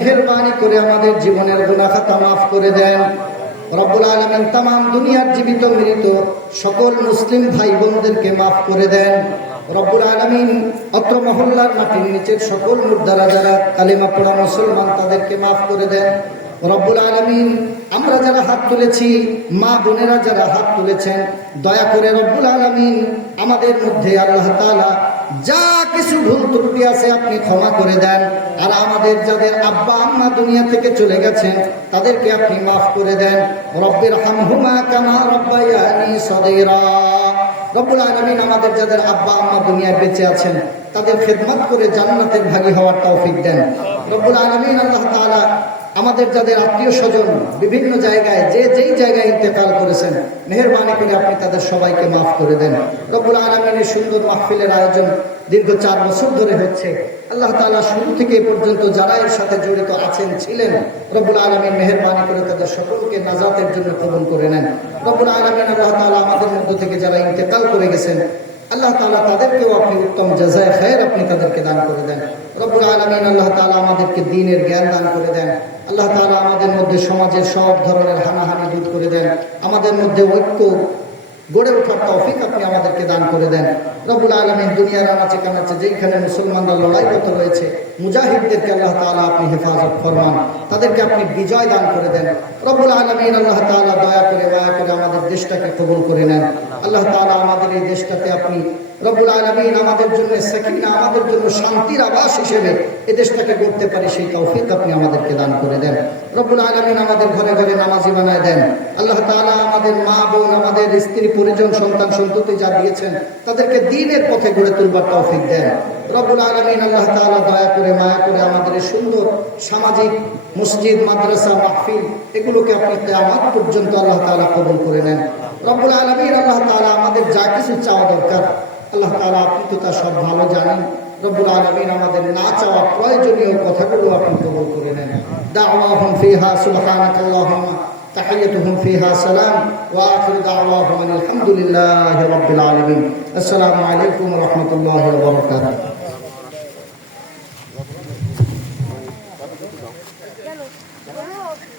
মেহেরবানি করে আমাদের জীবনের গুনাহ খাতা মাফ করে দেন রব্বুল আলামিন। तमाम দুনিয়ার জীবিত মৃত সকল মুসলিম ভাই বোনদেরকে মাফ করে দেন রব্বুল আলামিন। অত্র মহল্লার মাটির নিচের সকল মুর্দারা যারা কালিমা পড়া মুসলমান তাদেরকে মাফ করে দেন রব্বুল আলামিন। আমরা যারা হাত তুলেছি, মা বোনেরা যারা হাত তুলেছেন, দয়া করে রব্বুল আলামিন আমাদের মধ্যে আল্লাহ তাআলা যা কিছু ভুল ত্রুটি আছে আপনি ক্ষমা করে দেন। আর আমাদের যাদের আব্বা আম্মা দুনিয়া থেকে চলে গেছেন তাদেরকে আপনি মাফ করে দেন। রব্বির হামহুমা কামা রাব্বায়ানি সগীরা। রব্বুল আলামিন আমাদের যাদের আব্বা আম্মা দুনিয়ায় বেঁচে আছেন তাদের খেদমত করে জান্নাতের ভাগী হওয়ার তৌফিক দেন রব্বুল আলামিন। আল্লাহ তাআলা আমাদের যাদের আত্মীয় স্বজন বিভিন্ন জায়গায় যেই জায়গায় ইন্তেকাল করেছেন মেহেরবানি করে আপনি তাদের সবাইকে মাফ করে দেন রব্বুল আলামিনের সুন্দর মাহফিলের আয়োজন দীর্ঘ 4 বছর ধরে হচ্ছে। আল্লাহ তাআলা শুরু থেকে পর্যন্ত যারা এর সাথে জড়িত আছেন ছিলেন রব্বুল আলামিন মেহেরবানি করে তাদের সকলকে নাজাতের জন্য কবুল করে নেন রব্বুল আলামিন। আল্লাহ তাআলা আমাদের মধ্য থেকে যারা ইন্তেকাল করে গেছেন আল্লাহ তাআলা তাদেরকেও আপনি উত্তম জাযায়ে খায়ের আপনি তাদেরকে দান করে দেন রব্বুল আলামিন। আল্লাহ তাআলা আমাদেরকে দ্বীনের জ্ঞান দান করে দেন। আল্লাহ তাআলা আমাদের মধ্যে সমাজের সব ধরনের হানাহানি দূর করে দেন। আমাদের মধ্যে ঐক্য গড়ে ওঠার তৌফিক আপনি আমাদেরকে দান করে দেন রব্বুল আলামিন। দুনিয়ার আনাচে কানাচে যেখানে মুসলমানরা লড়াইরত রয়েছে মুজাহিদদেরকে আল্লাহ তাআলা আপনি হেফাজত ফরমান, তাদেরকে আপনি বিজয় দান করে দেন রব্বুল আলামিন। আল্লাহ তাআলা দয়া করে মায়া করে আমাদের দেশটাকে কবুল করে নেন আল্লাহ তাআলা। আমাদের এই দেশটাতে আপনি রব্বুল আলামিন আমাদের জন্য সাকিনা, আমাদের জন্য শান্তির আবাস হিসেবে এই দেশটাকে গড়তে পারি সেই তৌফিক আপনি আমাদেরকে দান করে দেন রব্বুল আলামিন। আমাদের ঘরে ঘরে নামাজি বানায় দেন আল্লাহ তাআলা। আমাদের মা বোন, আমাদের স্ত্রী পরিজন, সন্তান সন্ততি যা দিয়েছেন তাদেরকে দ্বীনের পথে গড়ে তুলবার তৌফিক দেন রব্বুল আলামিন। আল্লাহ তাআলা দয়া করে মায়া করে আমাদের এই সুন্দর সামাজিক মসজিদ, মাদ্রাসা, মাহফিল এগুলোকে আপনি কিয়ামত পর্যন্ত আল্লাহ তাআলা কবুল করে নেন রব্বুল আলামিন। আল্লাহ তাআলা আমাদের যা কিছু চাওয়া দরকার আল্লাহ তাআলা আপনি তো তা সব ভালো জানেন রব্বুল আলামিন। আমাদের না চাওয়া প্রয়োজনীয় কথাগুলো আপনি কবুল করে নেন। দাওয়াহুম ফিহা সুবহানাকাল্লাহুম্মা তাহিয়াতুহুম ফিহা সালাম ওয়া আখিরু দাওয়াহুম আলহামদুলিল্লাহি রাব্বিল আলামিন। আসসালামু আলাইকুম ওয়া রাহমাতুল্লাহি ওয়া বারাকাতুহু।